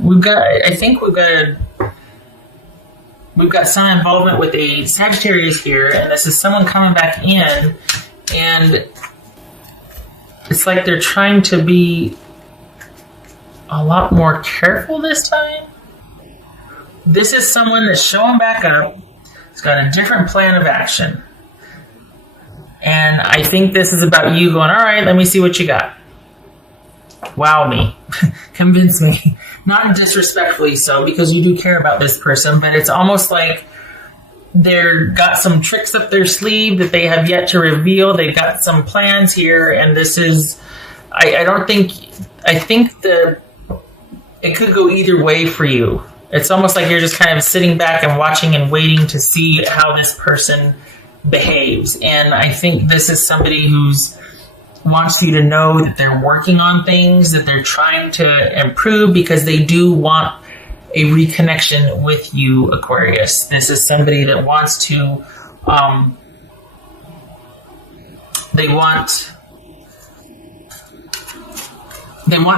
I think we've got some involvement with a Sagittarius here, and this is someone coming back in, and it's like they're trying to be a lot more careful this time. This is someone that's showing back up. It's got a different plan of action. And I think this is about you going, all right, let me see what you got. Wow me. Convince me. Not disrespectfully so, because you do care about this person, but it's almost like they've got some tricks up their sleeve that they have yet to reveal. They've got some plans here, and this is, I think it could go either way for you. It's almost like you're just kind of sitting back and watching and waiting to see how this person behaves. And I think this is somebody who's wants you to know that they're working on things, that they're trying to improve, because they do want a reconnection with you, Aquarius. This is somebody that wants to, they want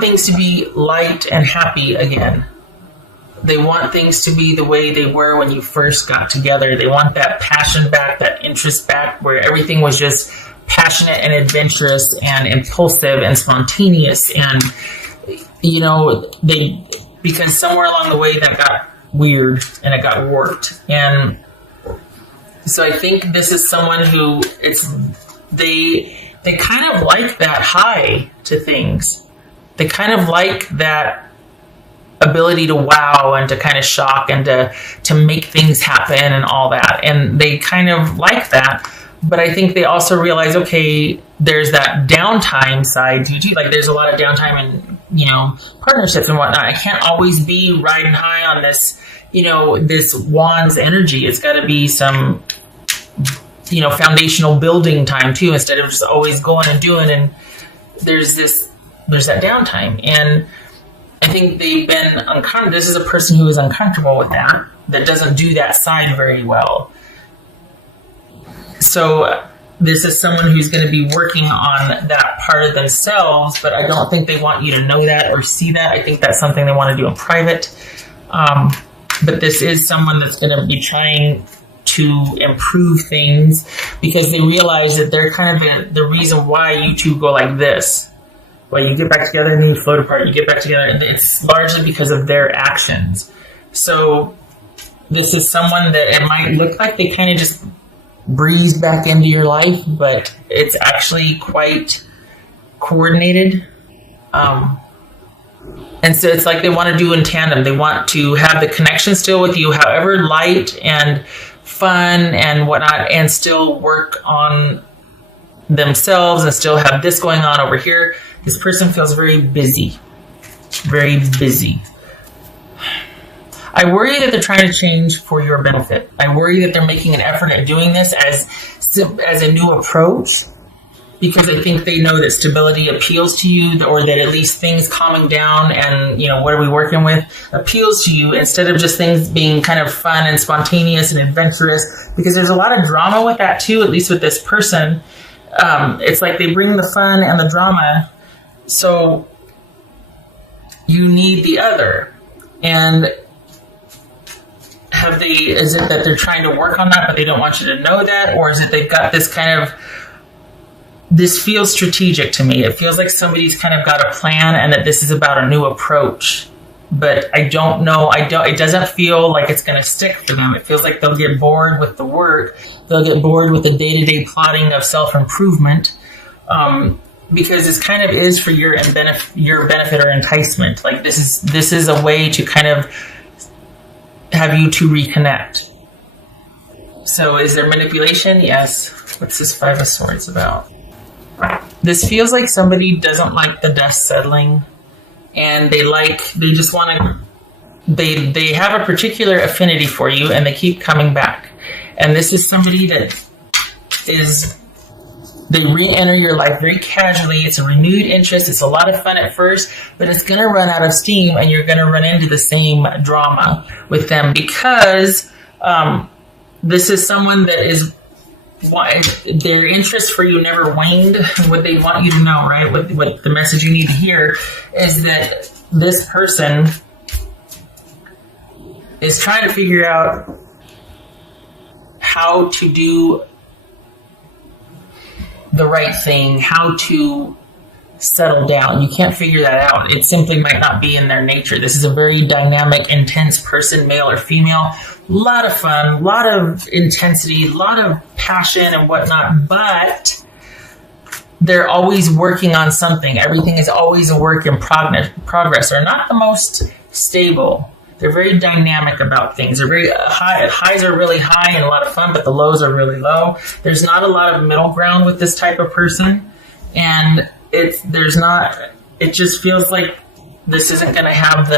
things to be light and happy again. They want things to be the way they were when you first got together. They want that passion back, that interest back, where everything was just passionate and adventurous and impulsive and spontaneous. And, because somewhere along the way that got weird and it got warped. And so I think this is someone who they kind of like that high to things. They kind of like that ability to wow and to kind of shock and to make things happen and all that. And they kind of like that. But I think they also realize, okay, there's that downtime side to it. Like there's a lot of downtime in, partnerships and whatnot. I can't always be riding high on this, this wand's energy. It's got to be some, foundational building time too, instead of just always going and doing. And there's that downtime. And I think they've been uncomfortable. This is a person who is uncomfortable with that doesn't do that side very well. So this is someone who's going to be working on that part of themselves, but I don't think they want you to know that or see that. I think that's something they want to do in private. But this is someone that's going to be trying to improve things, because they realize that they're kind of the reason why you two go like this. Well, you get back together and then you float apart, you get back together, and it's largely because of their actions. So this is someone that it might look like they kind of just breeze back into your life, but it's actually quite coordinated. And so it's like they want to do in tandem. They want to have the connection still with you, however light and fun and whatnot, and still work on themselves and still have this going on over here. This person feels very busy. Very busy. I worry that they're trying to change for your benefit. I worry that they're making an effort at doing this as a new approach, because I think they know that stability appeals to you, or that at least things calming down and, what are we working with appeals to you, instead of just things being kind of fun and spontaneous and adventurous, because there's a lot of drama with that too, at least with this person. It's like they bring the fun and the drama, so you need the other. And is it that they're trying to work on that, but they don't want you to know that? Or is it they've got this kind of, this feels strategic to me. It feels like somebody's kind of got a plan, and that this is about a new approach. But I don't know. It doesn't feel like it's going to stick for them. It feels like they'll get bored with the work. They'll get bored with the day-to-day plotting of self-improvement. Because this kind of is for your benefit or enticement. Like this is a way to kind of have you to reconnect. So is there manipulation? Yes. What's this Five of Swords about? This feels like somebody doesn't like the dust settling, and they just want to, they have a particular affinity for you, and they keep coming back. And this is somebody that they re-enter your life very casually. It's a renewed interest. It's a lot of fun at first, but it's going to run out of steam, and you're going to run into the same drama with them, because this is someone that is, their interest for you never waned. What they want you to know, right? What the message you need to hear is that this person is trying to figure out how to do the right thing, how to settle down. You can't figure that out. It simply might not be in their nature. This is a very dynamic, intense person, male or female. A lot of fun, a lot of intensity, a lot of passion and whatnot, but they're always working on something. Everything is always a work in progress. They're not the most stable. They're very dynamic about things. They're very high. Highs are really high and a lot of fun, but the lows are really low. There's not a lot of middle ground with this type of person. And it just feels like this isn't going to have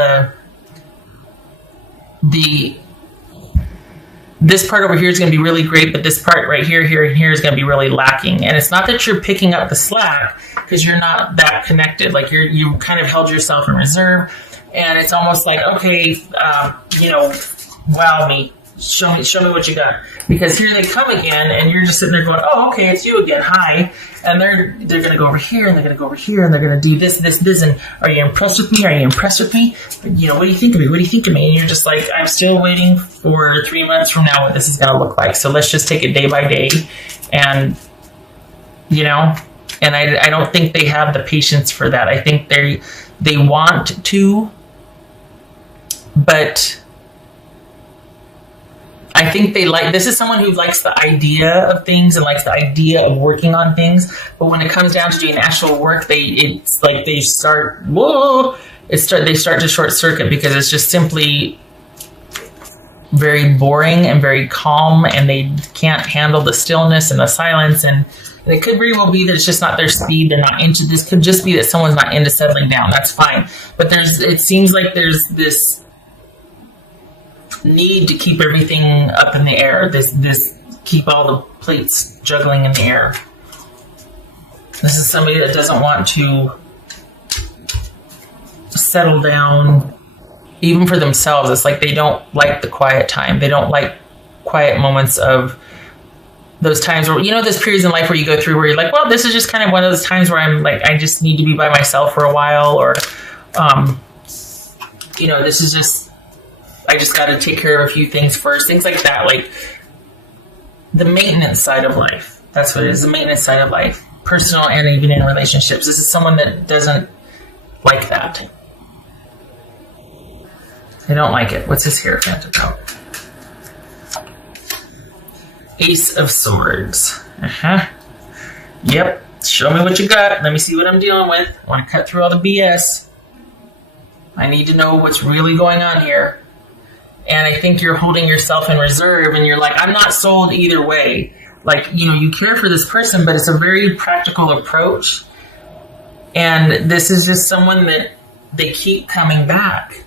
this part over here is going to be really great, but this part right here, here, and here is going to be really lacking. And it's not that you're picking up the slack, because you're not that connected. Like you kind of held yourself in reserve, and it's almost like, okay, wow me. Show me what you got. Because here they come again, and you're just sitting there going, oh, okay, it's you again, hi. And they're going to go over here, and they're going to go over here, and they're going to do this, and are you impressed with me? Are you impressed with me? What do you think of me? What do you think of me? And you're just like, I'm still waiting for 3 months from now what this is going to look like. So let's just take it day by day. And, and I don't think they have the patience for that. I think they want to, but I think this is someone who likes the idea of things and likes the idea of working on things. But when it comes down to doing actual work, they start to short circuit, because it's just simply very boring and very calm, and they can't handle the stillness and the silence. And it could very well be that it's just not their speed. They're not into this. Could just be that someone's not into settling down. That's fine. But it seems like there's this need to keep everything up in the air. This keep all the plates juggling in the air. This is somebody that doesn't want to settle down, even for themselves. It's like they don't like the quiet time. They don't like quiet moments of those times where, those periods in life where you go through where you're like, well, this is just kind of one of those times where I'm like, I just need to be by myself for a while, or, this is just, I just got to take care of a few things first, things like that, like the maintenance side of life. That's what it is, the maintenance side of life, personal and even in relationships. This is someone that doesn't like that. They don't like it. What's this here, Phantom? Ace of Swords. Yep. Show me what you got. Let me see what I'm dealing with. I want to cut through all the BS. I need to know what's really going on here. And I think you're holding yourself in reserve, and you're like, I'm not sold either way. Like, you care for this person, but it's a very practical approach. And this is just someone that they keep coming back.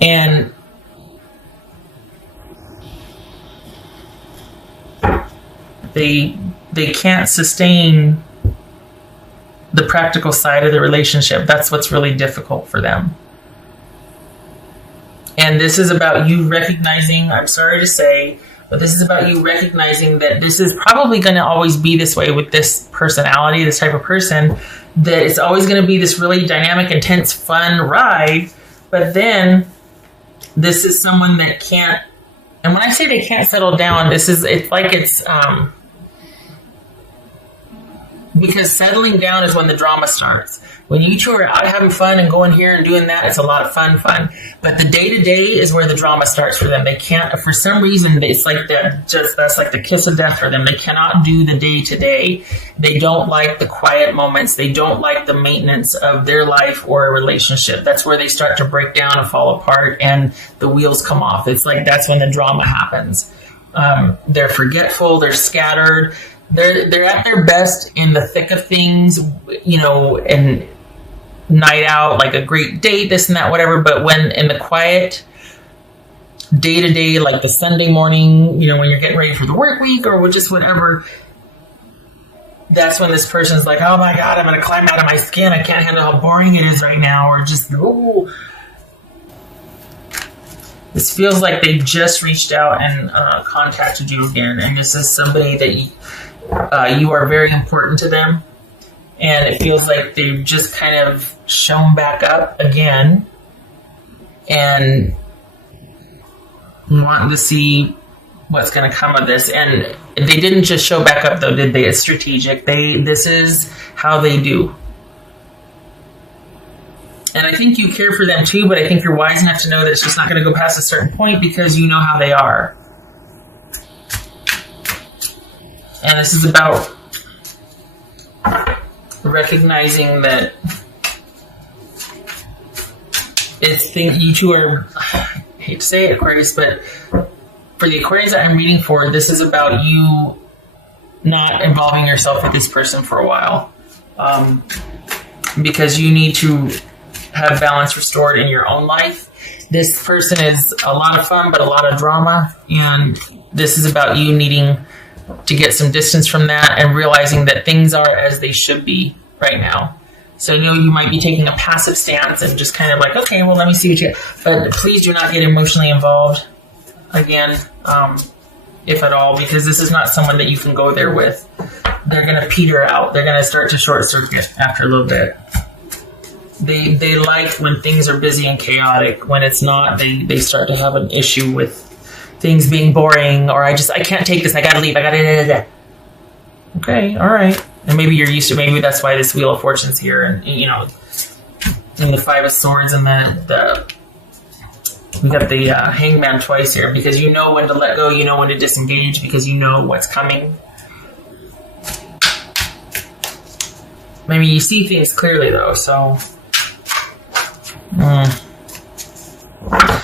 And they can't sustain the practical side of the relationship. That's what's really difficult for them. And this is about you recognizing, I'm sorry to say, but this is about you recognizing that this is probably going to always be this way with this personality, this type of person, that it's always going to be this really dynamic, intense, fun ride. But then this is someone that can't, and when I say they can't settle down, because settling down is when the drama starts. When you two are out having fun and going here and doing that, it's a lot of fun. But the day-to-day is where the drama starts for them. They can't, for some reason, it's like that's like the kiss of death for them. They cannot do the day-to-day. They don't like the quiet moments. They don't like the maintenance of their life or a relationship. That's where they start to break down and fall apart, and the wheels come off. It's like that's when the drama happens. They're forgetful. They're scattered. They're at their best in the thick of things, and night out, like a great date, this and that, whatever. But when in the quiet day to day, like the Sunday morning, when you're getting ready for the work week or just whatever, that's when this person's like, oh my God, I'm going to climb out of my skin. I can't handle how boring it is right now. Or just, oh. This feels like they just reached out and contacted you again. And this is somebody that you are very important to them. And it feels like they've just kind of shown back up again. And wanting to see what's going to come of this. And they didn't just show back up, though, did they? It's strategic. This is how they do. And I think you care for them too, but I think you're wise enough to know that it's just not going to go past a certain point because you know how they are. And this is about recognizing that it's things you two are, I hate to say it, Aquarius, but for the Aquarians that I'm reading for, this is about you not involving yourself with this person for a while. Because you need to have balance restored in your own life. This person is a lot of fun, but a lot of drama. And this is about you needing to get some distance from that and realizing that things are as they should be right now. So I know you might be taking a passive stance and just kind of like, okay, well, let me see what you get. But please do not get emotionally involved again, if at all, because this is not someone that you can go there with. They're going to peter out. They're going to start to short circuit after a little bit. They like when things are busy and chaotic. When it's not, they start to have an issue with things being boring, or I can't take this. I got to leave. I got to. Okay, all right. And maybe you're used to. Maybe that's why this Wheel of Fortune's here, and and the Five of Swords, and we got the Hangman twice here, because you know when to let go, you know when to disengage, because you know what's coming. Maybe you see things clearly though, so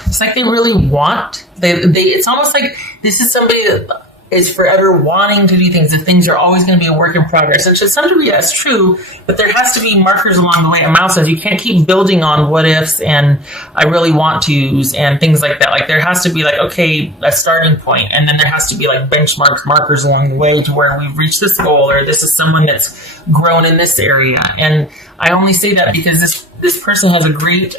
it's like they really want. It's almost like this is somebody that is forever wanting to do things. The things are always going to be a work in progress. And to some degree, that's true, but there has to be markers along the way and milestones. You can't keep building on what ifs and I really want tos and things like that. Like there has to be like, okay, a starting point, and then there has to be like benchmarks, markers along the way to where we've reached this goal, or this is someone that's grown in this area. And I only say that because this person has a great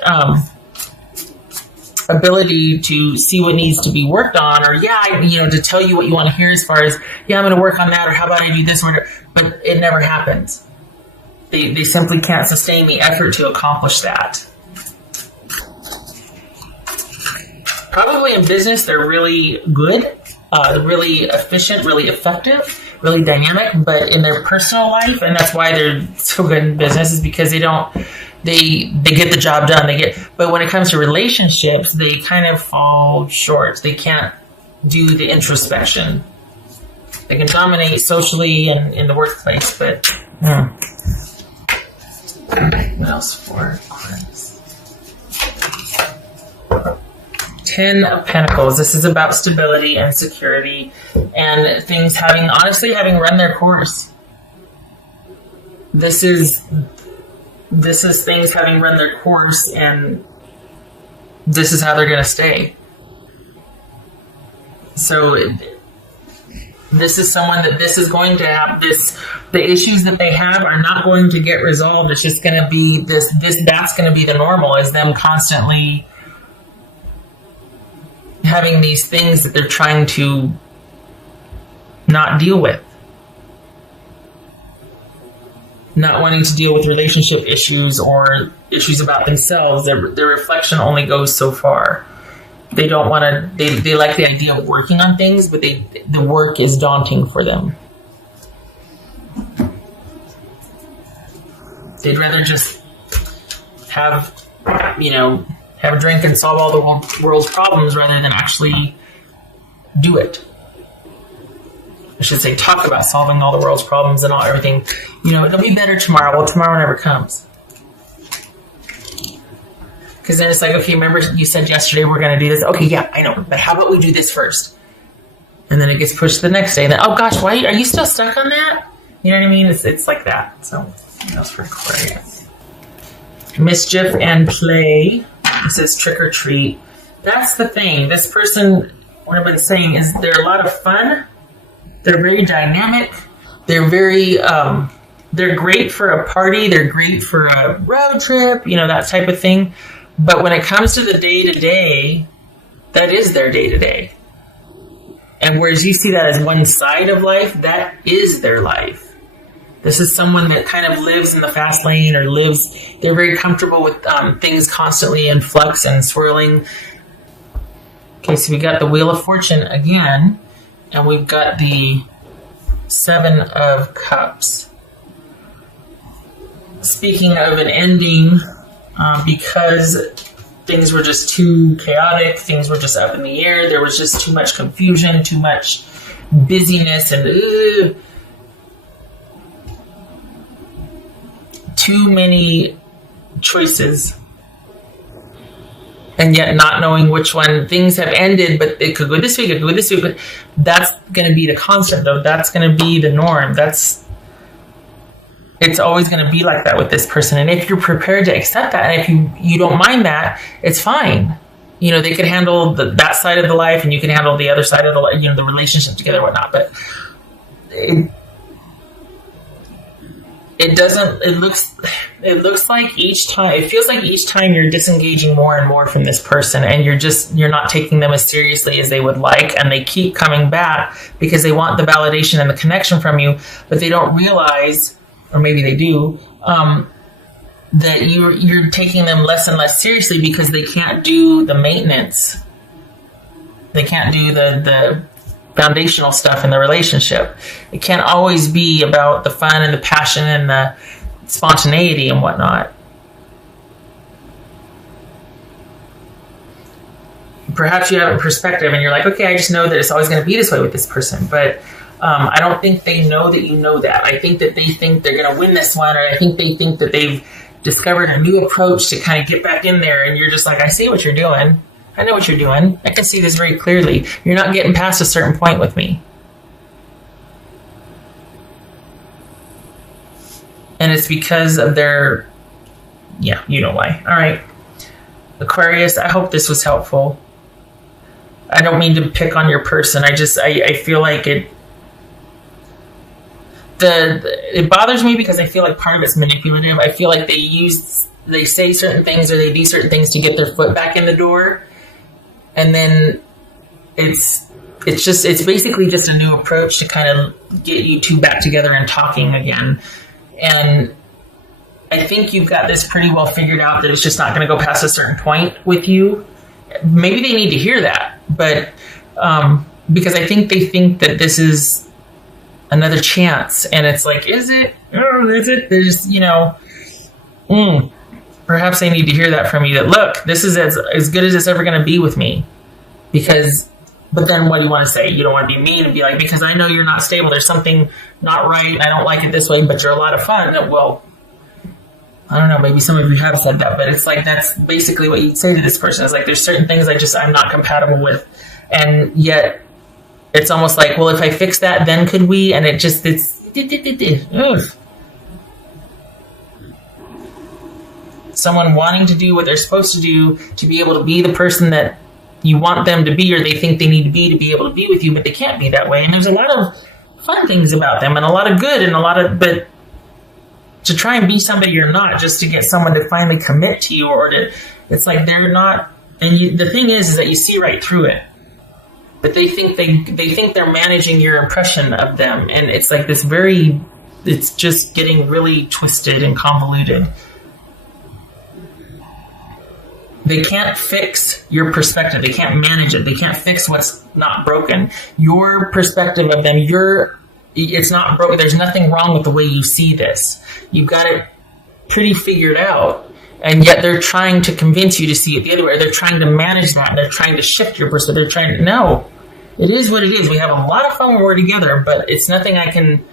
ability to see what needs to be worked on, or to tell you what you want to hear as far as, I'm going to work on that, or how about I do this, but it never happens. They simply can't sustain the effort to accomplish that. Probably in business, they're really good, really efficient, really effective, really dynamic, but in their personal life, and that's why they're so good in business, is because they get the job done. But when it comes to relationships, they kind of fall short. They can't do the introspection. They can dominate socially and in the workplace, but what else for Aquarius? 10 of Pentacles. This is about stability and security and things having run their course. This is things having run their course, and this is how they're going to stay. So this is someone that this is going to have the issues that they have are not going to get resolved. It's just going to be that's going to be the normal, is them constantly having these things that they're trying to not deal with. Not wanting to deal with relationship issues or issues about themselves. Their reflection only goes so far. They don't want to. They like the idea of working on things, but the work is daunting for them. They'd rather just have a drink and solve all the world's problems rather than actually do it. I should say, talk about solving all the world's problems and everything. It'll be better tomorrow. Well, tomorrow never comes. Because then it's like, okay, remember you said yesterday we're going to do this? Okay, yeah, I know. But how about we do this first? And then it gets pushed the next day. And then, oh gosh, why are you still stuck on that? You know what I mean? It's like that. So, what else for Aquarius? Mischief and play. It says trick or treat. That's the thing. This person, what I've been saying is they're a lot of fun. They're very dynamic. They're very, they're great for a party. They're great for a road trip, that type of thing. But when it comes to the day-to-day, that is their day-to-day. And whereas you see that as one side of life, that is their life. This is someone that kind of lives in the fast lane, or they're very comfortable with things constantly in flux and swirling. Okay, so we got the Wheel of Fortune again, and we've got the Seven of Cups. Speaking of an ending, because things were just too chaotic, things were just up in the air, there was just too much confusion, too much busyness, and too many choices. And yet not knowing which one. Things have ended, but it could go this way, it could go this way, but that's going to be the constant, though. That's going to be the norm. It's always going to be like that with this person. And if you're prepared to accept that, and if you don't mind that, it's fine. You know, they could handle that side of the life, and you can handle the other side of the life, you know, the relationship together, whatnot. But it looks like each time, it feels like each time you're disengaging more and more from this person, and you're not taking them as seriously as they would like, and they keep coming back because they want the validation and the connection from you, but they don't realize, or maybe they do, that you're taking them less and less seriously because they can't do the maintenance. They can't do the foundational stuff in the relationship. It can't always be about the fun and the passion and the spontaneity and whatnot. Perhaps you have a perspective and you're like, okay, I just know that it's always going to be this way with this person. But I don't think they know that you know that. I think that they think they're going to win this one, or I think they think that they've discovered a new approach to kind of get back in there. And you're just like, I see what you're doing. I know what you're doing. I can see this very clearly. You're not getting past a certain point with me. And it's because of their... Yeah, you know why. All right. Aquarius, I hope this was helpful. I don't mean to pick on your person. I feel like it bothers me because I feel like part of it's manipulative. I feel like they say certain things or they do certain things to get their foot back in the door. And then it's basically just a new approach to kind of get you two back together and talking again. And I think you've got this pretty well figured out, that it's just not going to go past a certain point with you. Maybe they need to hear that, but because I think they think that this is another chance, and it's like, is it? Oh, is it? There's, perhaps they need to hear that from you, that, look, this is as good as it's ever going to be with me. But then what do you want to say? You don't want to be mean and be like, because I know you're not stable, there's something not right, I don't like it this way, but you're a lot of fun. Well, I don't know, maybe some of you have said that, but it's like, that's basically what you'd say to this person. It's like, there's certain things I'm not compatible with. And yet it's almost like, well, if I fix that, then could we? And it's someone wanting to do what they're supposed to do, to be able to be the person that you want them to be, or they think they need to be able to be with you, but they can't be that way. And there's a lot of fun things about them, and a lot of good, and but to try and be somebody you're not, just to get someone to finally commit to you, it's like they're not. And the thing is that you see right through it. But they think they're managing your impression of them, and it's like this it's just getting really twisted and convoluted. They can't fix your perspective. They can't manage it. They can't fix what's not broken. Your perspective of them, it's not broken. There's nothing wrong with the way you see this. You've got it pretty figured out, and yet they're trying to convince you to see it the other way. They're trying to manage that. They're trying to shift your perspective. No, it is what it is. We have a lot of fun when we're together, but it's nothing I can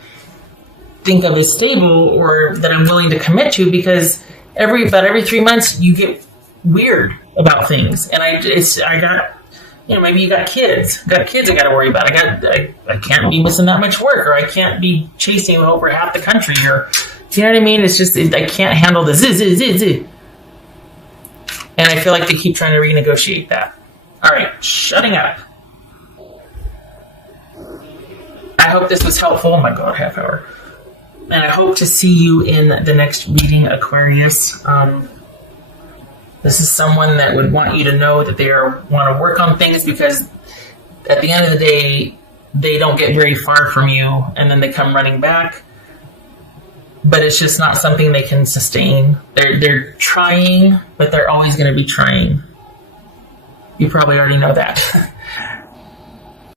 think of as stable or that I'm willing to commit to, because about every 3 months you get weird about things, and I got, maybe you got kids I got to worry about. I can't be missing that much work, or I can't be chasing you over half the country, or you know what I mean? It's just I can't handle the zzz. And I feel like they keep trying to renegotiate that. All right, shutting up. I hope this was helpful. Oh my god, half hour. And I hope to see you in the next reading, Aquarius. This is someone that would want you to know that they want to work on things, because at the end of the day, they don't get very far from you, and then they come running back. But it's just not something they can sustain. They're trying, but they're always going to be trying. You probably already know that.